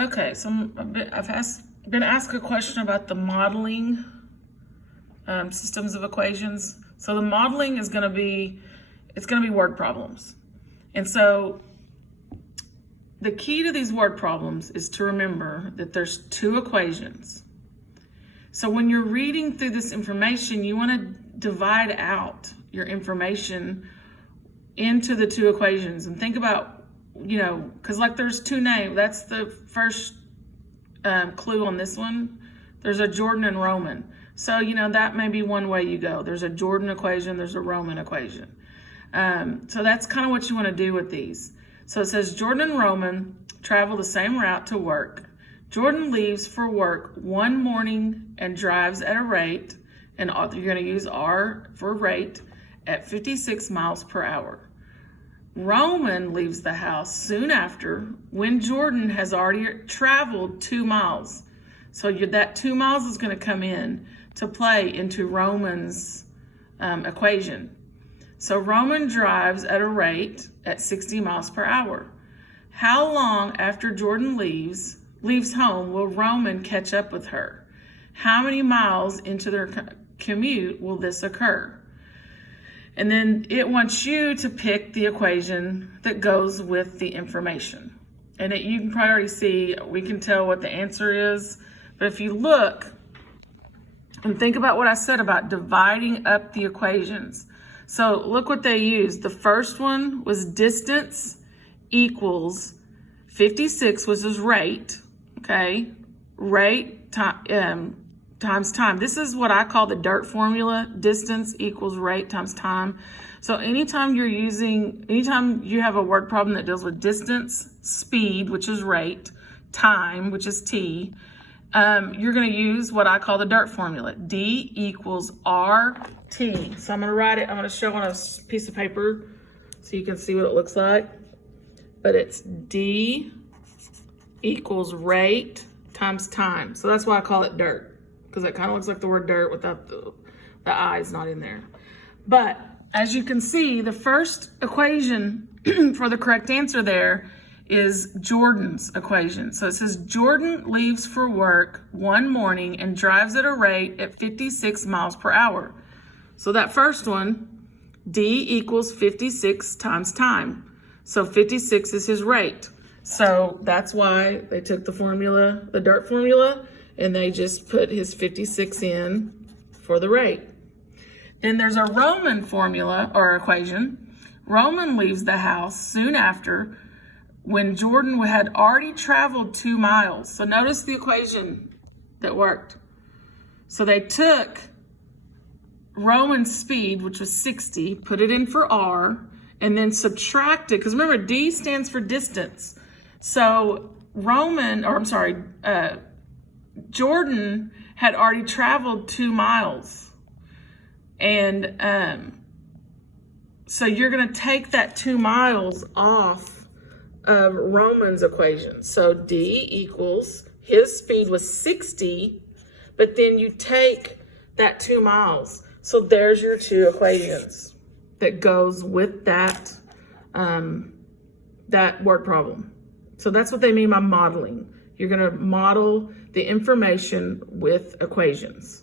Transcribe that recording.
Okay, so been asked a question about the modeling systems of equations. So the modeling is going to be, it's going to be word problems. And so the key to these word problems is to remember that there's two equations. So when you're reading through this information, you want to divide out your information into the two equations and think about, because like there's two names. That's the first clue on this one. There's a Jordan and Roman. So, that may be one way you go. There's a Jordan equation, there's a Roman equation. So that's kind of what you want to do with these. So it says Jordan and Roman travel the same route to work. Jordan leaves for work one morning and drives at a rate, and you're going to use R for rate, at 56 miles per hour. Roman leaves the house soon after when Jordan has already traveled 2 miles. So that 2 miles is going to come in to play into Roman's equation. So Roman drives at a rate at 60 miles per hour. How long after Jordan leaves home will Roman catch up with her? How many miles into their commute will this occur? And then it wants you to pick the equation that goes with the information. And you can probably already see, we can tell what the answer is. But if you look and think about what I said about dividing up the equations. So look what they used. The first one was distance equals 56, which is rate, okay? Rate times time. This is what I call the DIRT formula, distance equals rate times time. So anytime you have a word problem that deals with distance, speed, which is rate, time, which is t, you're going to use what I call the DIRT formula, D equals RT. So I'm going to write it, I'm going to show on a piece of paper so you can see what it looks like. But it's D equals rate times time. So that's why I call it DIRT, because it kind of looks like the word dirt without the I's not in there. But as you can see, the first equation for the correct answer there is Jordan's equation. So it says Jordan leaves for work one morning and drives at a rate at 56 miles per hour. So that first one, D equals 56 times time. So 56 is his rate. So that's why they took the formula, the DIRT formula, and they just put his 56 in for the rate. Then there's a Roman formula or equation. Roman leaves the house soon after when Jordan had already traveled 2 miles. So notice the equation that worked. So they took Roman's speed, which was 60, put it in for R, and then subtracted, because remember, D stands for distance. So Jordan had already traveled 2 miles. And so you're going to take that 2 miles off of Roman's equation. So D equals, his speed was 60, but then you take that 2 miles. So there's your two equations that goes with that, that word problem. So that's what they mean by modeling. You're going to model the information with equations.